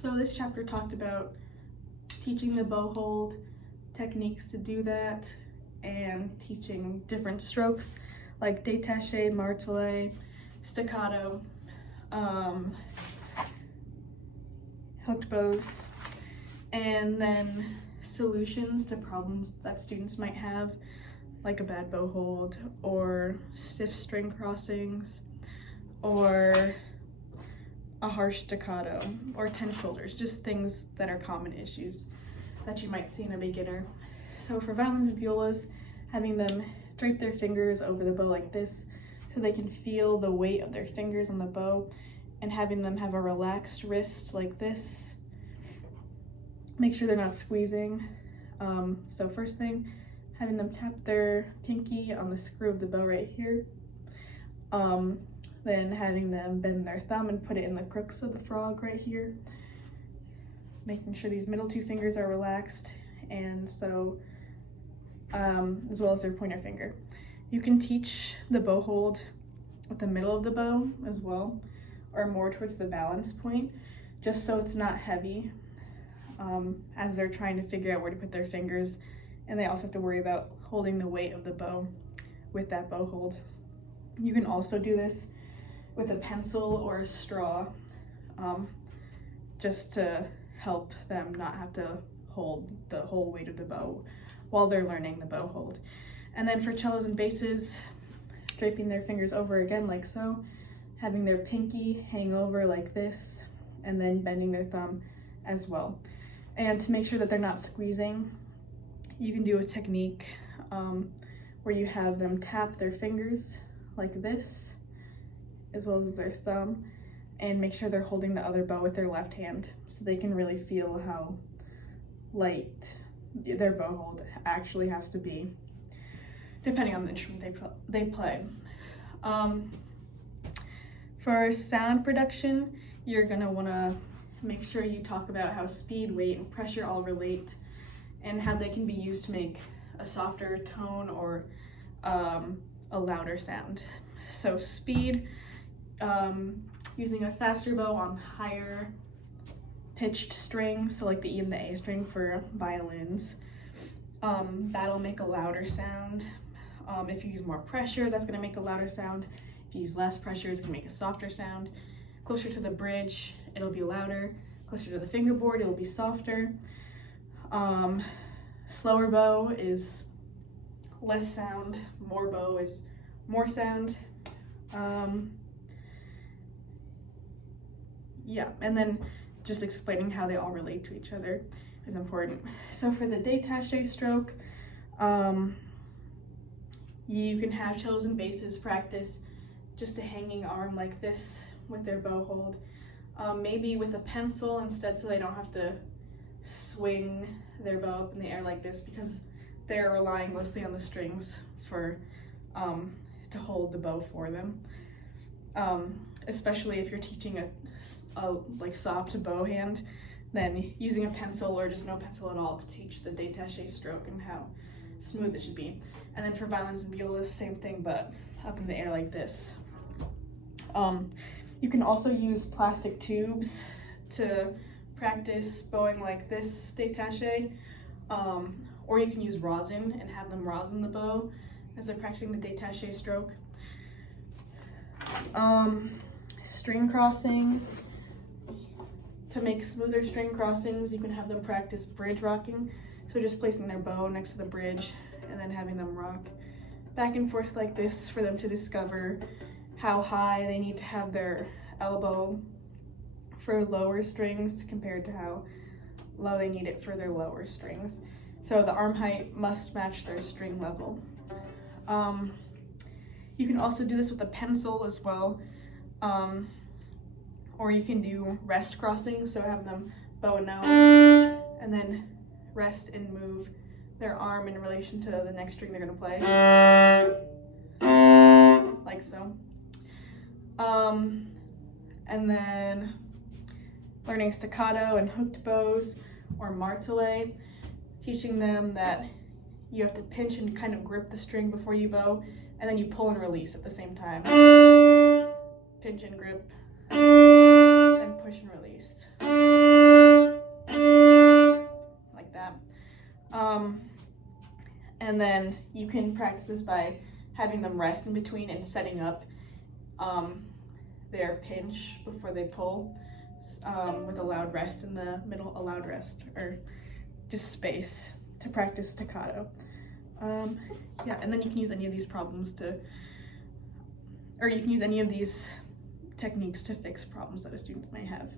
So this chapter talked about teaching the bow hold, techniques to do that, and teaching different strokes like détaché, martelé, staccato, hooked bows, and then solutions to problems that students might have, like a bad bow hold or stiff string crossings or a harsh staccato or 10 shoulders, just things that are common issues that you might see in a beginner. So for violins and violas, having them drape their fingers over the bow like this so they can feel the weight of their fingers on the bow, and having them have a relaxed wrist like this. Make sure they're not squeezing. So first thing, having them tap their pinky on the screw of the bow right here. Then having them bend their thumb and put it in the crooks of the frog right here. Making sure these middle two fingers are relaxed, and so as well as their pointer finger. You can teach the bow hold at the middle of the bow as well, or more towards the balance point, just so it's not heavy as they're trying to figure out where to put their fingers, and they also have to worry about holding the weight of the bow with that bow hold. You can also do this with a pencil or a straw, just to help them not have to hold the whole weight of the bow while they're learning the bow hold. And then for cellos and basses, draping their fingers over again like so, having their pinky hang over like this, and then bending their thumb as well. And to make sure that they're not squeezing, you can do a technique where you have them tap their fingers like this, as well as their thumb, and make sure they're holding the other bow with their left hand so they can really feel how light their bow hold actually has to be, depending on the instrument they play. For sound production, you're gonna wanna make sure you talk about how speed, weight, and pressure all relate, and how they can be used to make a softer tone or a louder sound. So speed, using a faster bow on higher pitched strings, so like the E and the A string for violins, that'll make a louder sound. If you use more pressure, that's gonna make a louder sound. If you use less pressure, it's gonna make a softer sound. Closer to the bridge, it'll be louder. Closer to the fingerboard, it'll be softer. Slower bow is less sound, more bow is more sound. Yeah, and then just explaining how they all relate to each other is important. So for the détaché stroke, you can have cellos and basses practice just a hanging arm like this with their bow hold. Maybe with a pencil instead, so they don't have to swing their bow up in the air like this, because they're relying mostly on the strings for to hold the bow for them. Especially if you're teaching a like soft bow hand, then using a pencil or just no pencil at all to teach the détaché stroke and how smooth it should be. And then for violins and violas, same thing, but up in the air like this. You can also use plastic tubes to practice bowing like this détaché, or you can use rosin and have them rosin the bow as they're practicing the détaché stroke. String crossings. To make smoother string crossings, you can have them practice bridge rocking. So just placing their bow next to the bridge and then having them rock back and forth like this for them to discover how high they need to have their elbow for lower strings compared to how low they need it for their lower strings. So the arm height must match their string level. You can also do this with a pencil as well, or you can do rest crossings, so have them bow a note and then rest and move their arm in relation to the next string they're going to play, like so. And then learning staccato and hooked bows or martelé, teaching them that you have to pinch and kind of grip the string before you bow, and then you pull and release at the same time. Pinch and grip, and push and release. And then you can practice this by having them rest in between and setting up their pinch before they pull, with a loud rest in the middle, a loud rest, or just space to practice staccato. Yeah, and then you can use any of these problems or you can use any of these techniques to fix problems that a student might have.